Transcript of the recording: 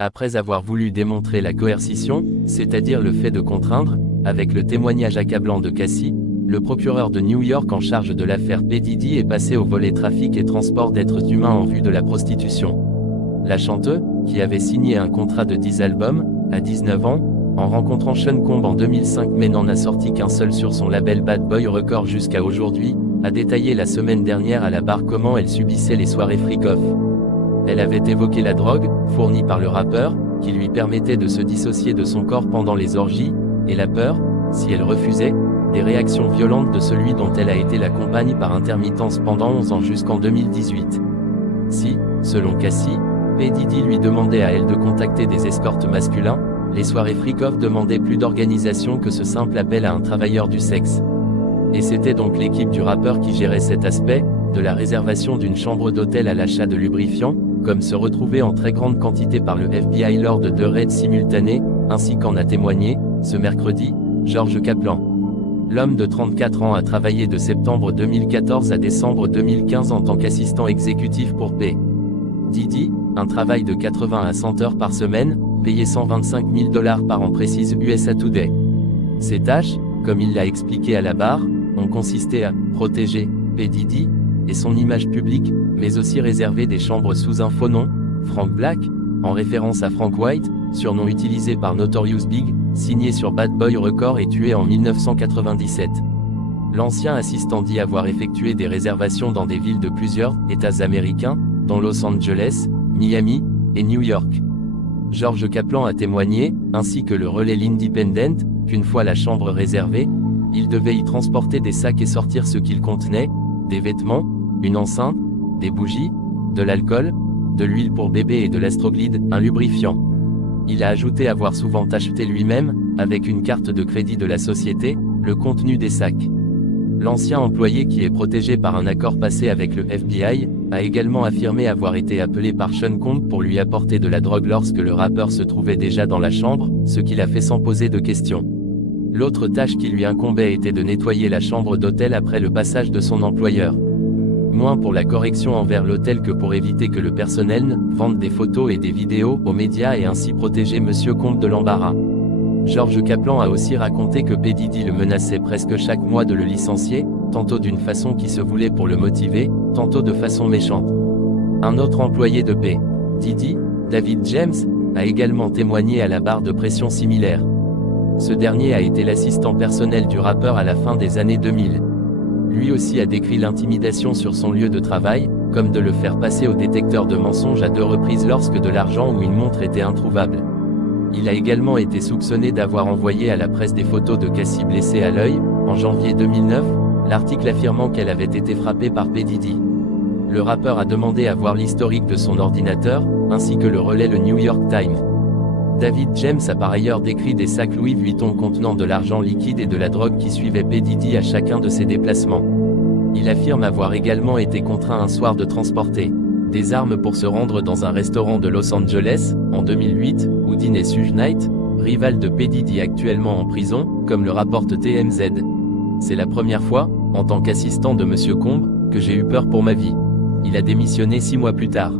Après avoir voulu démontrer la coercition, c'est-à-dire le fait de contraindre, avec le témoignage accablant de Cassie, le procureur de New York en charge de l'affaire P. Diddy est passé au volet trafic et transport d'êtres humains en vue de la prostitution. La chanteuse, qui avait signé un contrat de 10 albums, à 19 ans, en rencontrant Sean Combs en 2005 mais n'en a sorti qu'un seul sur son label Bad Boy Records jusqu'à aujourd'hui, a détaillé la semaine dernière à la barre comment elle subissait les soirées freak-off. Elle avait évoqué la drogue, fournie par le rappeur, qui lui permettait de se dissocier de son corps pendant les orgies, et la peur, si elle refusait, des réactions violentes de celui dont elle a été la compagne par intermittence pendant 11 ans jusqu'en 2018. Si, selon Cassie, P. Diddy lui demandait à elle de contacter des escortes masculins, les soirées freak-off demandaient plus d'organisation que ce simple appel à un travailleur du sexe. Et c'était donc l'équipe du rappeur qui gérait cet aspect, de la réservation d'une chambre d'hôtel à l'achat de lubrifiants, comme se retrouver en très grande quantité par le FBI lors de 2 raids simultanés, ainsi qu'en a témoigné, ce mercredi, George Kaplan. L'homme de 34 ans a travaillé de septembre 2014 à décembre 2015 en tant qu'assistant exécutif pour P. Diddy, un travail de 80 à 100 heures par semaine, payé $125 000 par an précise USA Today. Ces tâches, comme il l'a expliqué à la barre, ont consisté à protéger P. Diddy et son image publique, mais aussi réserver des chambres sous un faux nom, Frank Black, en référence à Frank White, surnom utilisé par Notorious Big, signé sur Bad Boy Records et tué en 1997. L'ancien assistant dit avoir effectué des réservations dans des villes de plusieurs États américains, dont Los Angeles, Miami et New York. George Kaplan a témoigné, ainsi que le relais l'Independent, qu'une fois la chambre réservée, il devait y transporter des sacs et sortir ce qu'ils contenaient, des vêtements, une enceinte, des bougies, de l'alcool, de l'huile pour bébé et de l'astroglide, un lubrifiant. Il a ajouté avoir souvent acheté lui-même, avec une carte de crédit de la société, le contenu des sacs. L'ancien employé qui est protégé par un accord passé avec le FBI, a également affirmé avoir été appelé par Sean Combs pour lui apporter de la drogue lorsque le rappeur se trouvait déjà dans la chambre, ce qu'il a fait sans poser de questions. L'autre tâche qui lui incombait était de nettoyer la chambre d'hôtel après le passage de son employeur. Moins pour la correction envers l'hôtel que pour éviter que le personnel vende des photos et des vidéos aux médias et ainsi protéger Monsieur Combs de l'embarras. George Kaplan a aussi raconté que P. Diddy le menaçait presque chaque mois de le licencier, tantôt d'une façon qui se voulait pour le motiver, tantôt de façon méchante. Un autre employé de P. Diddy, David James, a également témoigné à la barre de pression similaire. Ce dernier a été l'assistant personnel du rappeur à la fin des années 2000. Lui aussi a décrit l'intimidation sur son lieu de travail, comme de le faire passer au détecteur de mensonges à 2 reprises lorsque de l'argent ou une montre était introuvable. Il a également été soupçonné d'avoir envoyé à la presse des photos de Cassie blessée à l'œil, en janvier 2009, l'article affirmant qu'elle avait été frappée par P. Diddy. Le rappeur a demandé à voir l'historique de son ordinateur, ainsi que le relais le New York Times. David James a par ailleurs décrit des sacs Louis Vuitton contenant de l'argent liquide et de la drogue qui suivaient P. Diddy à chacun de ses déplacements. Il affirme avoir également été contraint un soir de transporter des armes pour se rendre dans un restaurant de Los Angeles, en 2008, où dînait Suge Knight, rival de P. Diddy actuellement en prison, comme le rapporte TMZ. C'est la première fois, en tant qu'assistant de Monsieur Combs, que j'ai eu peur pour ma vie. Il a démissionné 6 mois plus tard.